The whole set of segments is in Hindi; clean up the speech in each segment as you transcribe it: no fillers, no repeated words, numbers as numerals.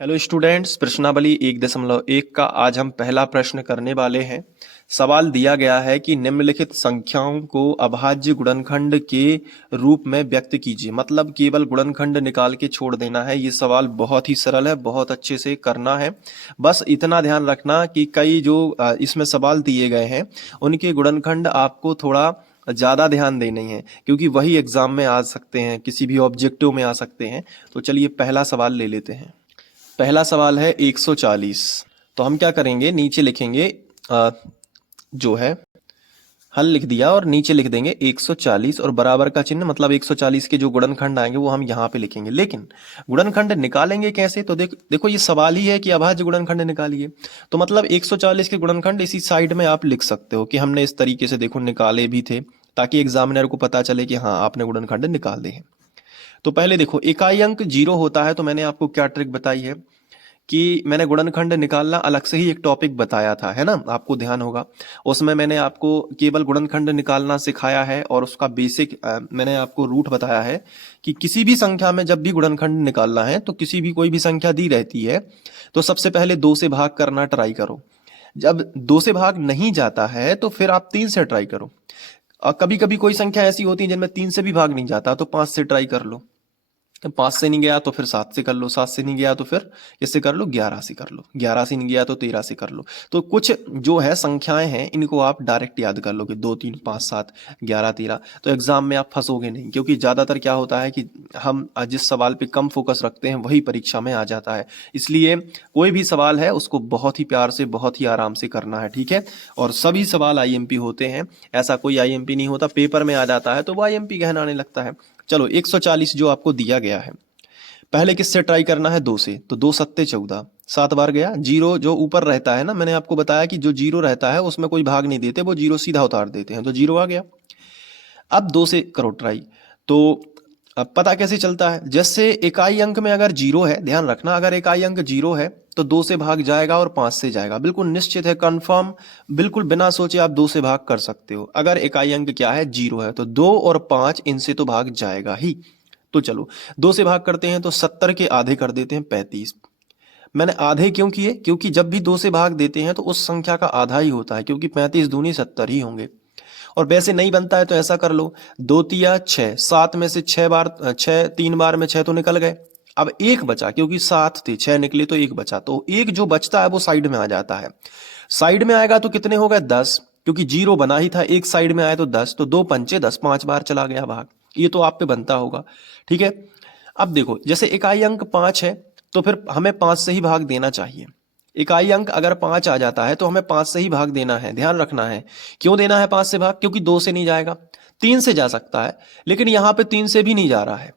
हेलो स्टूडेंट्स, प्रश्नावली 1.1 का आज हम पहला प्रश्न करने वाले हैं। सवाल दिया गया है कि निम्नलिखित संख्याओं को अभाज्य गुणनखंड के रूप में व्यक्त कीजिए। मतलब केवल गुणनखंड निकाल के छोड़ देना है। ये सवाल बहुत ही सरल है, बहुत अच्छे से करना है। बस इतना ध्यान रखना कि कई जो इसमें सवाल दिए गए हैं उनके गुणनखंड आपको थोड़ा ज़्यादा ध्यान देने हैं, क्योंकि वही एग्जाम में आ सकते हैं, किसी भी ऑब्जेक्टिव में आ सकते हैं। तो चलिए पहला सवाल ले लेते हैं। पहला सवाल है 140। तो हम क्या करेंगे, नीचे लिखेंगे जो है हल लिख दिया और नीचे लिख देंगे 140 और बराबर का चिन्ह, मतलब 140 के जो गुणनखंड आएंगे वो हम यहाँ पे लिखेंगे। लेकिन गुणनखंड निकालेंगे कैसे, तो देखो ये सवाल ही है कि अभाज्य गुणनखंड निकालिए। तो मतलब 140 के गुणनखंड इसी साइड में आप लिख सकते हो कि हमने इस तरीके से देखो निकाले भी थे, ताकि एग्जामिनर को पता चले कि हाँ आपने गुणनखंड निकाल दिए हैं। तो पहले देखो इकाई अंक 0 होता है, तो मैंने आपको क्या ट्रिक बताई है कि मैंने गुणनखंड निकालना अलग से ही एक टॉपिक बताया था, है ना, आपको ध्यान होगा। उसमें मैंने आपको केवल गुणनखंड निकालना सिखाया है और उसका बेसिक मैंने आपको रूट बताया है कि किसी भी संख्या में जब भी गुणनखंड निकालना है तो किसी भी कोई भी संख्या दी रहती है तो सबसे पहले 2 से भाग करना ट्राई करो। जब 2 से भाग नहीं जाता है तो फिर आप 3 से ट्राई करो। और कभी कभी कोई संख्या ऐसी होती है जिनमें 3 से भी भाग नहीं जाता तो 5 से ट्राई कर लो। 5 से नहीं गया तो फिर 7 से कर लो, 7 से नहीं गया तो फिर किससे कर लो, 11 से कर लो, 11 से नहीं गया तो 13 से कर लो। तो कुछ जो है संख्याएं हैं इनको आप डायरेक्ट याद कर लो कि 2 3 5 7 11 13। तो एग्जाम में आप फंसोगे नहीं, क्योंकि ज्यादातर क्या होता है कि हम जिस सवाल पे कम फोकस रखते हैं वही परीक्षा में आ जाता है। इसलिए कोई भी सवाल है उसको बहुत ही प्यार से, बहुत ही आराम से करना है, ठीक है। और सभी सवाल आईएमपी होते हैं, ऐसा कोई आईएमपी नहीं होता। पेपर में आ जाता है तो वो आईएमपी कहलाने लगता है। चलो 140 जो आपको दिया गया है, पहले किससे ट्राई करना है, 2 से। तो 2 सत्ते 14, 7 बार गया। जीरो जो ऊपर रहता है ना, मैंने आपको बताया कि जो जीरो रहता है उसमें कोई भाग नहीं देते, वो जीरो सीधा उतार देते हैं, तो जीरो आ गया। अब 2 से करो ट्राई। तो अब पता कैसे चलता है, जैसे इकाई अंक में अगर जीरो है, ध्यान रखना, अगर इकाई अंक जीरो है तो 2 से भाग जाएगा और 5 से जाएगा, बिल्कुल निश्चित है, कंफर्म, बिल्कुल बिना सोचे आप 2 से भाग कर सकते हो। अगर इकाई अंक क्या है, जीरो है, तो 2 और 5 इनसे तो भाग जाएगा ही। तो चलो 2 से भाग करते हैं तो 70 के आधे कर देते हैं 35। मैंने आधे क्यों किए, क्योंकि जब भी 2 से भाग देते हैं तो उस संख्या का आधा ही होता है, क्योंकि 35 दूनी 70 ही होंगे। और वैसे नहीं बनता है तो ऐसा कर लो, 2 तिया 6, 7 में से 6 बार 6, 3 बार में 6 तो निकल गए। अब एक बचा, क्योंकि 7 थे, 6 निकले तो एक बचा, तो एक जो बचता है वो साइड में आ जाता है। साइड में आएगा तो कितने हो गए, 10, क्योंकि जीरो बना ही था, एक साइड में आया तो 10, तो 2 पंचे 10, 5 बार चला गया भाग। ये तो आप पे बनता होगा, ठीक है। अब देखो जैसे इकाई अंक 5 है तो फिर हमें 5 से ही भाग देना चाहिए। इकाई अंक अगर 5 आ जाता है तो हमें 5 से ही भाग देना है, ध्यान रखना है। क्यों देना है 5 से भाग, क्योंकि 2 से नहीं जाएगा, 3 से जा सकता है, लेकिन यहाँ पे 3 से भी नहीं जा रहा है।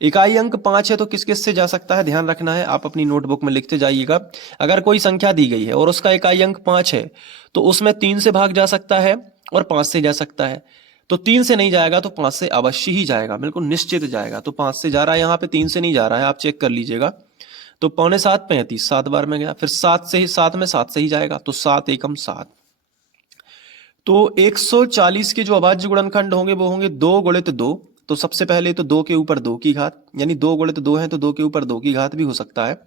इकाई अंक 5 है तो किस किस से जा सकता है, ध्यान रखना है, आप अपनी नोटबुक में लिखते जाइएगा। अगर कोई संख्या दी गई है और उसका इकाई अंक 5 है तो उसमें 3 से भाग जा सकता है और 5 से जा सकता है। तो 3 से नहीं जाएगा तो 5 से अवश्य ही जाएगा, बिल्कुल निश्चित जाएगा। तो 5 से जा रहा है, यहाँ पे 3 से नहीं जा रहा है, आप चेक कर लीजिएगा। तो 6.75 35, 7 बार में गया, फिर 7 से ही, 7 में 7 से ही जाएगा, तो 7 एकम 7। तो 140 के जो अभाज्य गुणनखंड होंगे वो होंगे 2 गुणित 2। तो सबसे पहले तो 2 के ऊपर 2 की घात, यानी 2 गुणित 2 है तो 2 के ऊपर 2 की घात भी हो सकता है।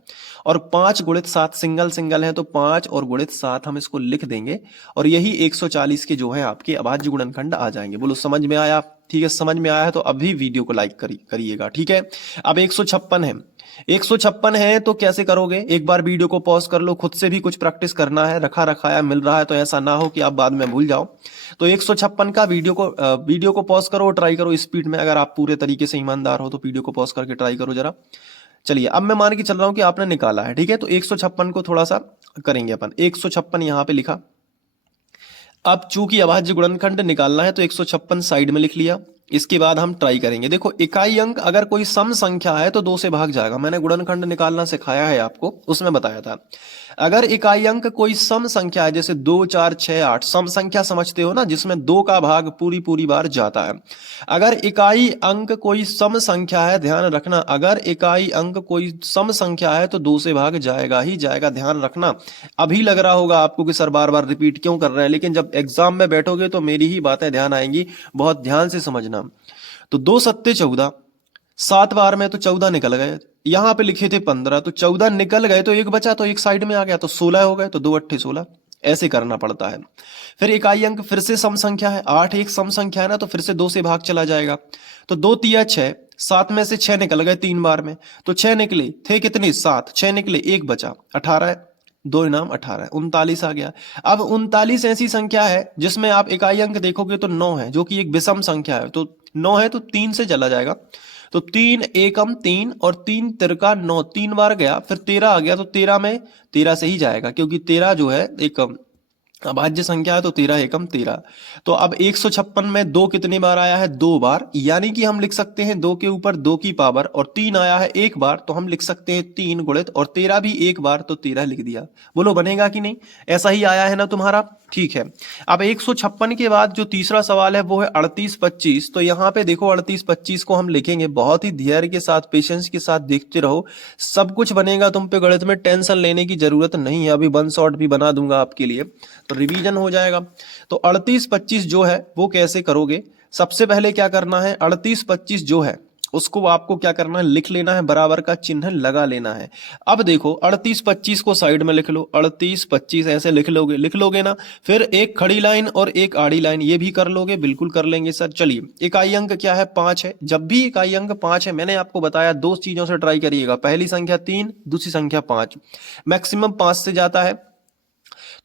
और 5 गुणित 7 सिंगल सिंगल है तो 5 और गुणित 7 हम इसको लिख देंगे, और यही 140 के जो है आपके अभाज्य गुणनखंड आ जाएंगे। बोलो समझ में आया, ठीक है। समझ में आया है तो अभी वीडियो को लाइक करिएगा, ठीक है। अब 156 है, 156 है तो कैसे करोगे, एक बार वीडियो को पॉज कर लो, खुद से भी कुछ प्रैक्टिस करना है, रखा रखाया मिल रहा है तो ऐसा ना हो कि आप बाद में भूल जाओ। तो 156 का वीडियो को पॉज करो, ट्राई करो स्पीड में। अगर आप पूरे तरीके से ईमानदार हो तो वीडियो को पॉज करके ट्राई करो जरा। चलिए अब मैं मान के चल रहा हूं कि आपने निकाला है, ठीक है। तो 156 को थोड़ा सा करेंगे अपन, 156 यहां पे लिखा। अब चूंकि अभाज्य गुणनखंड निकालना है तो 156 साइड में लिख लिया। इसके बाद हम ट्राई करेंगे। देखो इकाई अंक अगर कोई सम संख्या है तो 2 से भाग जाएगा, मैंने गुणनखंड निकालना सिखाया है आपको, उसमें बताया था। अगर इकाई अंक कोई सम संख्या है, जैसे 2 4 6 8, सम संख्या समझते हो ना, जिसमें 2 का भाग पूरी पूरी बार जाता है। अगर इकाई अंक कोई सम संख्या है, ध्यान रखना, अगर इकाई अंक कोई सम संख्या है तो 2 से भाग जाएगा ही जाएगा, ध्यान रखना। अभी लग रहा होगा आपको कि सर बार बार रिपीट क्यों कर रहे हैं, लेकिन जब एग्जाम में बैठोगे तो मेरी ही बातें ध्यान आएंगी, बहुत ध्यान से समझना। तो 2 सत्ते 14, 7 बार में तो 14 निकल गए, यहाँ पे लिखे थे 15, तो 14 निकल गए तो एक बचा, तो एक साइड में आ गया, तो 16 हो गए, तो 2 अट्ठे 16। ऐसे करना पड़ता है। फिर इकाई अंक फिर से सम संख्या है, 8 एक सम संख्या है ना, तो फिर से 2 से भाग चला जाएगा, तो 2 तिया 6, 7 में से 6 निकल गए 3 बार में, तो 6 निकले थे कितने 7, 6 निकले एक बचा 18 है, 2 इनाम 18, 39 आ गया। अब 39 ऐसी संख्या है जिसमें आप इकाई अंक देखोगे तो 9 है, जो कि एक विषम संख्या है, तो 9 है तो 3 से चला जाएगा, तो 3 एकम 3 और 3 तिरका 9, 3 बार गया, फिर 13 आ गया, तो 13 में 13 से ही जाएगा, क्योंकि 13 जो है एक अभाज्य संख्या है, तो 13 एकम 13। तो अब 156 में 2 कितनी बार आया है, 2 बार, यानी कि हम लिख सकते हैं 2 के ऊपर 2 की पावर, और 3 आया है एक बार, तो हम लिख सकते हैं 3 गुणित, और 13 भी एक बार, तो 13 लिख दिया। बोलो बनेगा कि नहीं, ऐसा ही आया है ना तुम्हारा, ठीक है। अब 156 के बाद जो तीसरा सवाल है वो है 38 25, तो यहाँ पे देखो 38 25 को हम लिखेंगे, बहुत ही धैर्य के साथ पेशेंस के साथ देखते रहो, सब कुछ बनेगा, तुम पे गणित में टेंशन लेने की जरूरत नहीं है, अभी 1 शॉट भी बना दूंगा आपके लिए, तो रिवीजन हो जाएगा। तो 38 25 जो है वो कैसे करोगे, सबसे पहले क्या करना है, 38 25 जो है उसको आपको क्या करना है, लिख लेना है, बराबर का चिन्ह लगा लेना है। अब देखो 38 25 को साइड में लिख लो, 38 25 ऐसे लिख लोगे ना, फिर एक खड़ी लाइन और एक आड़ी लाइन, ये भी कर लोगे, बिल्कुल कर लेंगे सर। चलिए, इकाई अंक क्या है, 5 है, जब भी इकाई अंक 5 है, मैंने आपको बताया 2 चीजों से ट्राई करिएगा, पहली संख्या 3, दूसरी संख्या 5, मैक्सिमम 5 से जाता है,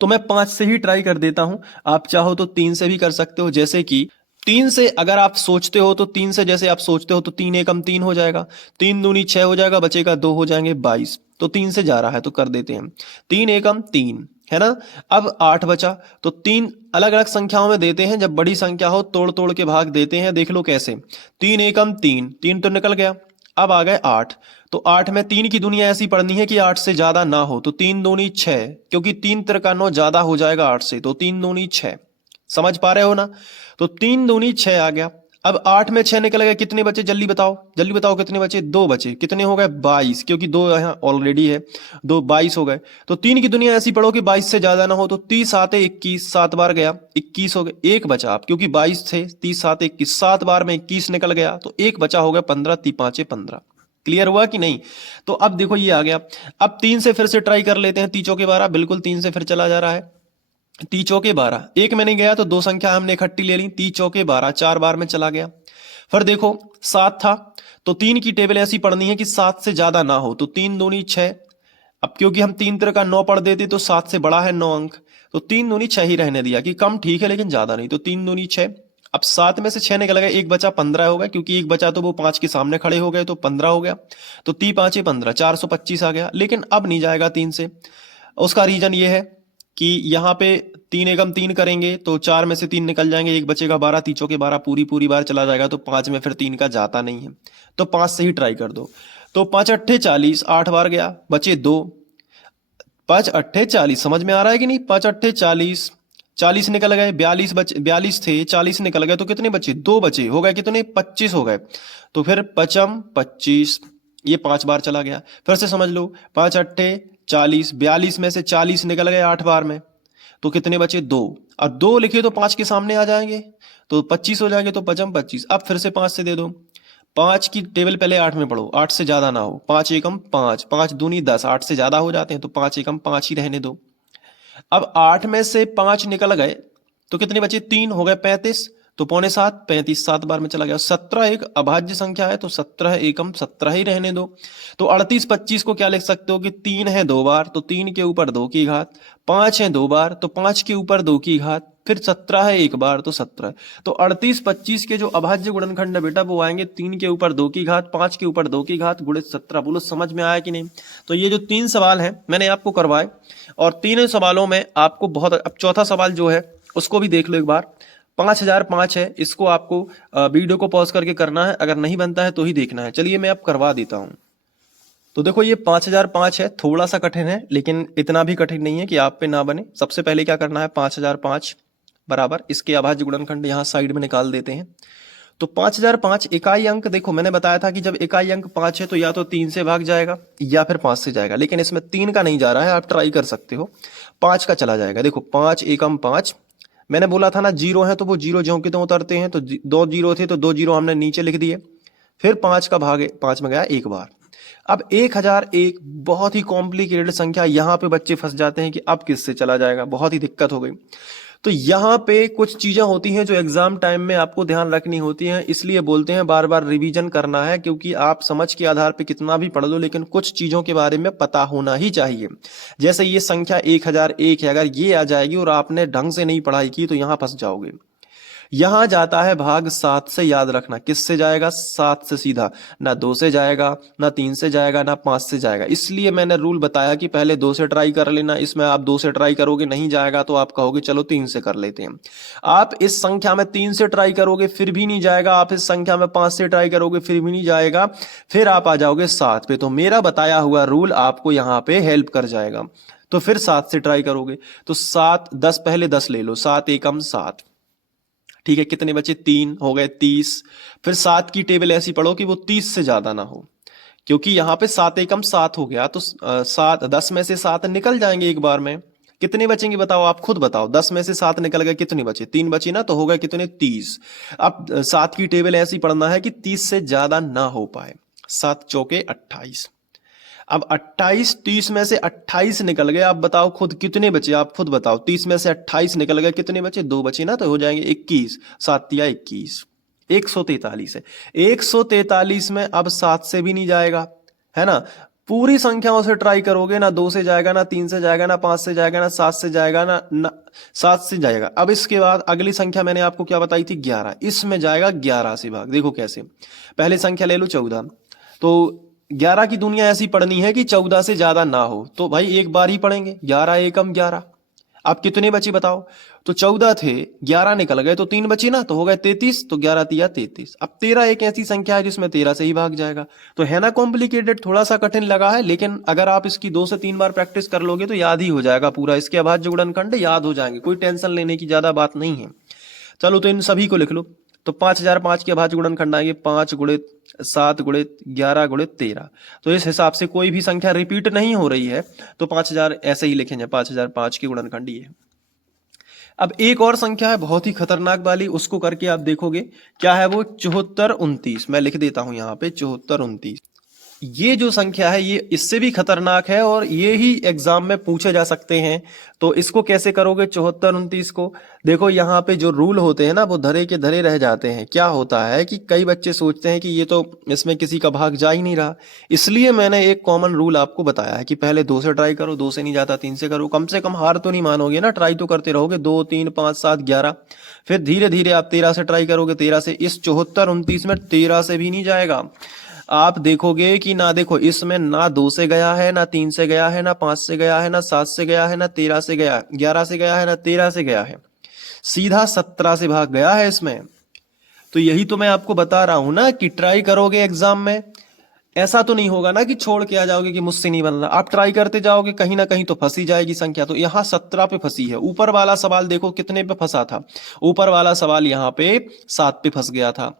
तो मैं 5 से ही ट्राई कर देता हूं, आप चाहो तो 3 से भी कर सकते हो, जैसे कि 3 से अगर आप सोचते हो तो 3 से जैसे आप सोचते हो तो 3 एकम 3 हो जाएगा, 3 दूनी 6 हो जाएगा, बचेगा 2 हो जाएंगे 22, तो 3 से जा रहा है तो कर देते हैं, 3 एकम 3 है ना। अब 8 बचा, तो 3 अलग अलग संख्याओं में देते हैं, जब बड़ी संख्या हो तोड़ तोड़ के भाग देते हैं, देख लो कैसे, 3 एकम 3, 3 तो निकल गया, अब आ गए 8, तो 8 में 3 की दुनिया ऐसी पढ़नी है कि 8 से ज्यादा ना हो, तो 3 दूनी 6, क्योंकि 3 तिरका 9 ज्यादा हो जाएगा 8 से, तो 3 दूनी 6, समझ पा रहे हो ना, तो 3 दूनी 6 आ गया। अब 8 में 6 निकल गए, कितने बचे जल्दी बताओ, जल्दी बताओ कितने बचे, 2 बचे, कितने हो गए 22, क्योंकि 2 यहाँ ऑलरेडी है, 2 22 हो गए, तो 3 की दुनिया ऐसी पढ़ो कि 22 से ज्यादा ना हो, तो 30 आते 21, 7 बार गया 21 हो गए, एक बचा, आप क्योंकि 22 थे, 30 आते 21, 7 बार में 21 निकल गया, तो एक बचा हो गया 15, 3 5 15। क्लियर हुआ कि नहीं, तो अब देखो ये आ गया। अब 3 से फिर से ट्राई कर लेते हैं, तीचों के 12, बिल्कुल 3 से फिर चला जा रहा है, तीचों के 12, एक में नहीं गया तो 2 संख्या हमने इकट्ठी ले ली, तीचों के 12 4 बार में चला गया। फिर देखो 7 था, तो 3 की टेबल ऐसी पढ़नी है कि 7 से ज्यादा ना हो, तो 3 दूनी 6, अब क्योंकि हम 3 तरह का 9 पढ़ देते तो 7 से बड़ा है 9 अंक, तो 3 दूनी 6 ही रहने दिया कि कम ठीक है लेकिन ज्यादा नहीं, तो 3 दूनी 6। अब 7 में से 6 निकल गए, एक बचा 15 हो गया, क्योंकि एक बचा तो वो 5 के सामने खड़े हो गए, तो 15 हो गया, तो 3 5 15, 425 आ गया, लेकिन अब नहीं जाएगा 3 से। उसका रीजन ये है कि यहाँ पे 3 एकम 3 करेंगे तो 4 में से 3 निकल जाएंगे, एक बचेगा 12, तीचों के 12 पूरी पूरी बार चला जाएगा, तो 5 में फिर 3 का जाता नहीं है, तो 5 से ही ट्राई कर दो, तो 5 अट्ठे 40, 8 बार गया, बचे 2, 5 अट्ठे 40, समझ में आ रहा है कि नहीं, 5 अट्ठे 40, 40 निकल गए, 42 बचे, 42 थे 40 निकल गए, तो कितने बचे, 2 बचे, हो गए कितने 25 हो गए, तो फिर पचम 25, ये 5 बार चला गया, फिर से समझ लो, 5 अट्ठे 40, 42 में से 40 निकल गए 8 बार में, तो कितने बचे 2, अब 2 लिखे तो 5 के सामने आ जाएंगे, तो 25 हो जाएंगे, तो पचम 25, अब फिर से 5 से दे दो, 5 की टेबल पहले 8 में पढ़ो, 8 से ज्यादा ना हो, 5 एकम 5, 5 दूनी 10, 8 से ज्यादा हो जाते हैं, तो 5 एकम 5 ही रहने दो। अब 8 में से 5 निकल गए, तो कितने बचे, 3 हो गए 35, तो पौने 7, 35 7 बार में चला गया, 17 एक अभाज्य संख्या है, तो 17 एकम 17 ही रहने दो। तो 38 25 को क्या लिख सकते हो कि 3 है 2 बार, तो 3 के ऊपर 2 की घात, 5 है 2 बार, तो 5 के ऊपर 2 की घात, फिर 17 है एक बार, तो 17। तो 38 25 के जो अभाज्य गुणनखंड है बेटा वो आएंगे 3 के ऊपर 2 की घात, 5 के ऊपर 2 की घात गुणित 17। बोलो समझ में आया कि नहीं। तो ये जो 3 सवाल हैं मैंने आपको करवाए, और तीनों सवालों में आपको बहुत, अब चौथा सवाल जो है उसको भी देख लो एक बार, 5005 है, इसको आपको वीडियो को पॉज करके करना है, अगर नहीं बनता है तो ही देखना है। चलिए मैं अब करवा देता हूं। तो देखो ये 5005 है, थोड़ा सा कठिन है लेकिन इतना भी कठिन नहीं है कि आप पे ना बने। सबसे पहले क्या करना है, 5005 बराबर इसके अभाज्य गुणनखंड यहाँ साइड में निकाल देते हैं। तो 5005 इकाई अंक, देखो मैंने बताया था कि जब इकाई अंक 5 है तो या तो 3 से भाग जाएगा या फिर 5 से जाएगा, लेकिन इसमें 3 का नहीं जा रहा है, आप ट्राई कर सकते हो, 5 का चला जाएगा। देखो 5 एकम 5, मैंने बोला था ना जीरो है तो वो जीरो ज्यों के त्यों उतरते हैं, तो 2 जीरो थे तो 2 जीरो हमने नीचे लिख दिए, फिर 5 का भाग 5 में गया एक बार। अब 1001 बहुत ही कॉम्प्लिकेटेड संख्या, यहां पे बच्चे फंस जाते हैं कि अब किससे चला जाएगा, बहुत ही दिक्कत हो गई। तो यहाँ पे कुछ चीजें होती हैं जो एग्जाम टाइम में आपको ध्यान रखनी होती हैं, इसलिए बोलते हैं बार बार रिवीजन करना है, क्योंकि आप समझ के आधार पे कितना भी पढ़ लो लेकिन कुछ चीजों के बारे में पता होना ही चाहिए। जैसे ये संख्या 1001 है, अगर ये आ जाएगी और आपने ढंग से नहीं पढ़ाई की तो यहाँ फंस जाओगे। यहां जाता है भाग 7 से, याद रखना किससे जाएगा, 7 से सीधा, ना 2 से जाएगा, ना 3 से जाएगा, ना 5 से जाएगा। इसलिए मैंने रूल बताया कि पहले 2 से ट्राई कर लेना। इसमें आप 2 से ट्राई करोगे, नहीं जाएगा तो आप कहोगे चलो 3 से कर लेते हैं। आप इस संख्या में 3 से ट्राई करोगे फिर भी नहीं जाएगा, आप इस संख्या में 5 से ट्राई करोगे फिर भी नहीं जाएगा, फिर आप आ जाओगे 7 पे। तो मेरा बताया हुआ रूल आपको यहाँ पे हेल्प कर जाएगा। तो फिर 7 से ट्राई करोगे तो 7 10, पहले 10 ले लो, 7 एकम 7, ठीक है, कितने बचे, 3 हो गए, 30। फिर 7 की टेबल ऐसी पढ़ो कि वो 30 से ज्यादा ना हो, क्योंकि यहाँ पे 7 एकम 7 हो गया तो 7 10 में से 7 निकल जाएंगे एक बार में। कितने बचेंगे बताओ, आप खुद बताओ, 10 में से 7 निकल गए, कितने बचे, 3 बचे ना, तो हो गए कितने, 30। अब 7 की टेबल ऐसी पढ़ना है कि 30 से ज्यादा ना हो पाए। 7 चौके 28। अब 28, 30 में से 28 निकल गए, आप बताओ खुद कितने बचे, आप खुद बताओ, 30 में से 28 निकल गए, कितने बचे, 2 बचे ना, तो हो जाएंगे 21, 7 तिया 21, 143 है। 143 में अब 7 से भी नहीं जाएगा, है ना। पूरी संख्याओं से ट्राई करोगे, ना 2 से जाएगा, ना 3 से जाएगा, ना 5 से जाएगा, ना 7 से जाएगा, ना 7 से जाएगा। अब इसके बाद अगली संख्या मैंने आपको क्या बताई थी, 11, इसमें जाएगा 11 से भाग। देखो कैसे, पहले संख्या ले लो 14, तो 11 की दुनिया ऐसी पढ़नी है कि 14 से ज्यादा ना हो, तो भाई एक बार ही पढ़ेंगे, 11 एकम 11। अब कितने बचे बताओ, तो 14 थे, 11 निकल गए तो 3 बचे ना, तो हो गए 33, तो 11 तिया 33। अब 13 एक ऐसी संख्या है जिसमें 13 से ही भाग जाएगा। तो है ना कॉम्प्लिकेटेड, थोड़ा सा कठिन लगा है, लेकिन अगर आप इसकी 2 से 3 बार प्रैक्टिस कर लोगे तो याद ही हो जाएगा पूरा, इसके अभाज्य गुणनखंड याद हो जाएंगे, कोई टेंशन लेने की ज्यादा बात नहीं है। चलो तो इन सभी को लिख लो। तो 5005 के अभाज्य गुणनखंड आएंगे 5 गुणित 7 गुणित 11 गुणित 13। तो इस हिसाब से कोई भी संख्या रिपीट नहीं हो रही है, तो 5000 ऐसे ही लिखेंगे, 5005 के गुणनखंड ये है। अब एक और संख्या है बहुत ही खतरनाक वाली, उसको करके आप देखोगे क्या है वो, 7429। मैं लिख देता हूं यहाँ पे 7429। ये जो संख्या है ये इससे भी खतरनाक है और ये ही एग्जाम में पूछे जा सकते हैं। तो इसको कैसे करोगे 7429 को, देखो यहाँ पे जो रूल होते हैं ना वो धरे के धरे रह जाते हैं। क्या होता है कि कई बच्चे सोचते हैं कि ये तो इसमें किसी का भाग जा ही नहीं रहा, इसलिए मैंने एक कॉमन रूल आपको बताया है कि पहले 2 से ट्राई करो, 2 से नहीं जाता 3 से करो, कम से कम हार तो नहीं मानोगे ना, ट्राई तो करते रहोगे, 2 3 5 7 11। फिर धीरे धीरे आप 13 से ट्राई करोगे, 13 से, इस 7429 में 13 से भी नहीं जाएगा। आप देखोगे कि ना, देखो इसमें ना 2 से गया है, ना 3 से गया है, ना 5 से गया है, ना 7 से गया है, ना 13 से गया, 11 से गया है, ना 13 से गया है, सीधा 17 से भाग गया है इसमें। तो यही तो मैं आपको बता रहा हूं ना कि ट्राई करोगे एग्जाम में, ऐसा तो नहीं होगा ना कि छोड़ के आ जाओगे कि मुझसे नहीं बन रहा, आप ट्राई करते जाओगे, कहीं ना कहीं तो फंसी जाएगी संख्या। तो यहाँ 17 पे फंसी है। ऊपर वाला सवाल देखो कितने पे फंसा था, ऊपर वाला सवाल यहाँ पे 7 पे फंस गया था।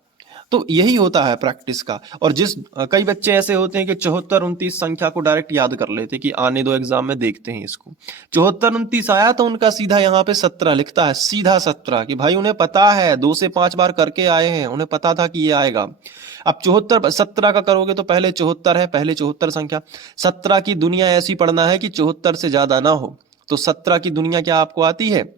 तो यही होता है प्रैक्टिस का। और कई बच्चे ऐसे होते हैं कि 7429 संख्या को डायरेक्ट याद कर लेते कि आने दो एग्जाम में देखते हैं इसको। 7429 आया तो उनका सीधा यहाँ पे 17 लिखता है, सीधा 17, कि भाई उन्हें पता है, 2 से 5 बार करके आए हैं, उन्हें पता था कि ये आएगा। अब 74 17 का करोगे तो पहले 74 है, पहले 74 संख्या, 17 की दुनिया ऐसी पढ़ना है कि 74 से ज्यादा ना हो। तो 17 की दुनिया क्या आपको आती है,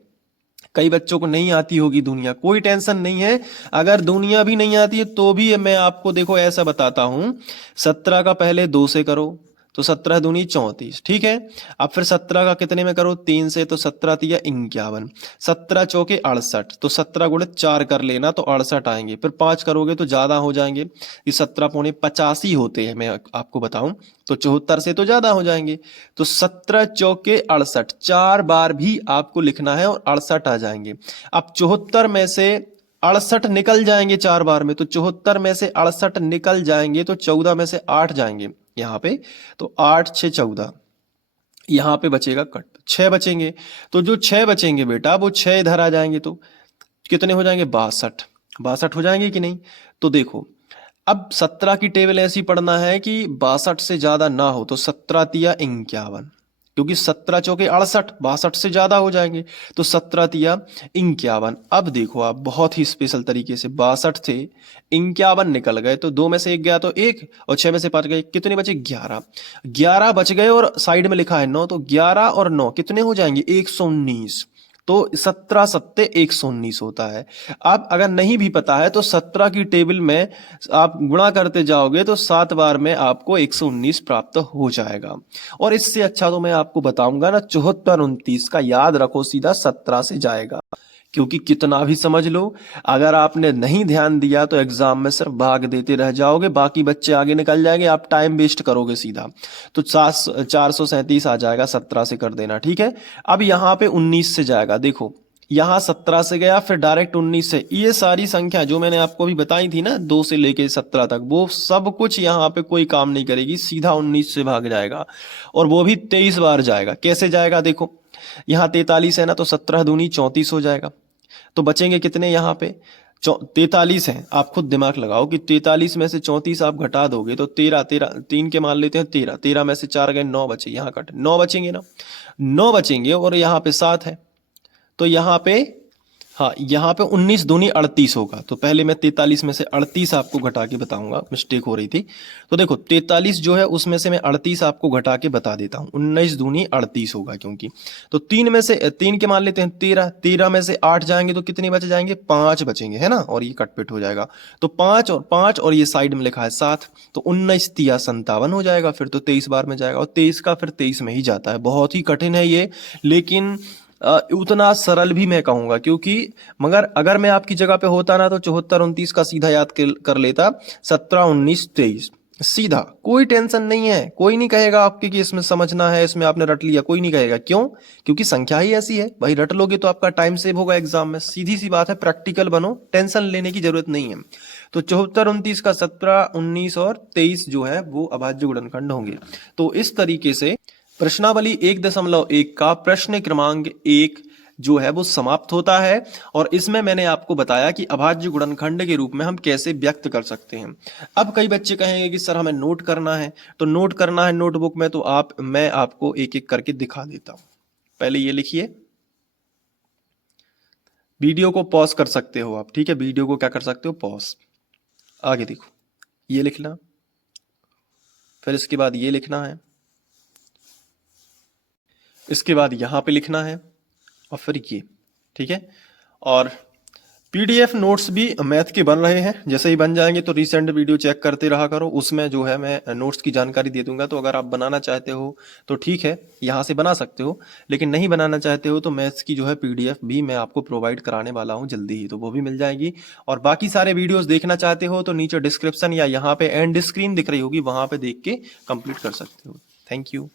कई बच्चों को नहीं आती होगी दुनिया, कोई टेंशन नहीं है। अगर दुनिया भी नहीं आती है तो भी मैं आपको देखो ऐसा बताता हूं, 17 का पहले 2 से करो तो 17 दूनी 34, ठीक है। अब फिर 17 का कितने में करो, 3 से, तो 17 तिया 51, 17 चौके 68, तो 17 गुणित 4 कर लेना तो 68 आएंगे। फिर 5 करोगे तो ज्यादा हो जाएंगे, ये 17 पौने 85 होते हैं, मैं आपको बताऊं तो 74 से तो ज्यादा हो जाएंगे। तो 17 चौके 68, 4 बार भी आपको लिखना है और 68 आ जाएंगे। अब 74 में से 68 निकल जाएंगे 4 बार में, तो 74 में से 68 निकल जाएंगे तो 14 में से 8 जाएंगे यहाँ पे, तो 8 6 14, यहाँ पे बचेगा कट, 6 बचेंगे। तो जो 6 बचेंगे बेटा वो 6 इधर आ जाएंगे, तो कितने हो जाएंगे, 62, 62 हो जाएंगे कि नहीं। तो देखो अब 17 की टेबल ऐसी पढ़ना है कि 62 से ज्यादा ना हो, तो 17 तिया 51, क्योंकि 17 चौके 68, 62 से ज्यादा हो जाएंगे। तो 17 तिया 51। अब देखो आप बहुत ही स्पेशल तरीके से 62 थे, 51 निकल गए, तो 2 में से 1 गया तो 1, और 6 में से 5 गए, कितने बचे? 11। 11 बच गए और साइड में लिखा है 9, तो 11 और 9 कितने हो जाएंगे? 119। तो 17 सत्ते 119 होता है। अब अगर नहीं भी पता है तो 17 की टेबल में आप गुणा करते जाओगे तो 7 बार में आपको 119 प्राप्त हो जाएगा। और इससे अच्छा तो मैं आपको बताऊंगा ना, 74 29 का याद रखो, सीधा 17 से जाएगा। क्योंकि कितना भी समझ लो, अगर आपने नहीं ध्यान दिया तो एग्जाम में सिर्फ भाग देते रह जाओगे, बाकी बच्चे आगे निकल जाएंगे, आप टाइम वेस्ट करोगे सीधा। तो 437 आ जाएगा, 17 से कर देना, ठीक है। अब यहाँ पे 19 से जाएगा, देखो यहाँ 17 से गया, फिर डायरेक्ट 19 से, ये सारी संख्या जो मैंने आपको भी बताई थी ना 2 से लेके 17 तक, वो सब कुछ यहाँ पे कोई काम नहीं करेगी, सीधा 19 से भाग जाएगा। और वो भी 23 बार जाएगा। कैसे जाएगा? देखो यहाँ 43 है ना, तो 17 दूनी 34 हो जाएगा। तो बचेंगे कितने यहाँ पे? 43 हैं। आप खुद दिमाग लगाओ कि 43 में से 34 आप घटा दोगे तो 13, 13 3 के मान लेते हैं, 13, 13 में से 4 गए, 9 बचे, यहाँ कट 9 बचेंगे ना, 9 बचेंगे, और यहाँ पे 7 है, तो यहाँ पे, हाँ यहाँ पे 19 दूनी 38 होगा। तो पहले मैं 43 में से 38 आपको घटा के बताऊंगा, मिस्टेक हो रही थी। तो देखो 43 जो है उसमें से मैं 38 आपको घटा के बता देता हूँ, 19 दूनी 38 होगा, क्योंकि तो 3 में से 3 के मान लेते हैं 13, 13 में से 8 जाएंगे तो कितने बचे जाएंगे? 5 बचेंगे, है ना, और ये कटपिट हो जाएगा। तो 5 और 5 और ये साइड में लिखा है 7, तो 19 तिया 57 हो जाएगा, फिर तो 23 बार में जाएगा, और 23 का फिर 23 में ही जाता है। बहुत ही कठिन है ये, लेकिन उतना सरल भी मैं कहूंगा, क्योंकि मगर अगर मैं आपकी जगह पे होता ना तो 74 29 का सीधा याद कर लेता, 17 19 23 सीधा, कोई टेंशन नहीं है। कोई नहीं कहेगा आपके कि इसमें समझना है, इसमें आपने रट लिया, कोई नहीं कहेगा। क्यों? क्योंकि संख्या ही ऐसी है भाई, रट लोगे तो आपका टाइम सेव होगा एग्जाम में, सीधी सी बात है। प्रैक्टिकल बनो, टेंशन लेने की जरूरत नहीं है। तो 74 29 का 17 19 और 23 जो है वो अभाज्य गुणनखंड होंगे। तो इस तरीके से प्रश्नावली 1.1 का प्रश्न क्रमांक 1 जो है वो समाप्त होता है। और इसमें मैंने आपको बताया कि अभाज्य गुणनखंड के रूप में हम कैसे व्यक्त कर सकते हैं। अब कई बच्चे कहेंगे कि सर हमें नोट करना है, तो नोट करना है नोटबुक में, तो मैं आपको एक एक करके दिखा देता हूं। पहले ये लिखिए, वीडियो को पॉज कर सकते हो आप, ठीक है, वीडियो को क्या कर सकते हो? पॉज। आगे देखो, ये लिखना, फिर इसके बाद ये लिखना है, इसके बाद यहां पे लिखना है, और फिर ये, ठीक है। और पीडीएफ नोट्स भी मैथ के बन रहे हैं, जैसे ही बन जाएंगे तो रिसेंट वीडियो चेक करते रहा करो, उसमें जो है मैं नोट्स की जानकारी दे दूंगा। तो अगर आप बनाना चाहते हो तो ठीक है, यहाँ से बना सकते हो, लेकिन नहीं बनाना चाहते हो तो मैथ्स की जो है पीडीएफ भी मैं आपको प्रोवाइड कराने वाला हूँ जल्दी ही, तो वो भी मिल जाएगी। और बाकी सारे वीडियोज देखना चाहते हो तो नीचे डिस्क्रिप्शन या यहाँ पे एंड स्क्रीन दिख रही होगी, वहां पे देख के कंप्लीट कर सकते हो। Thank you.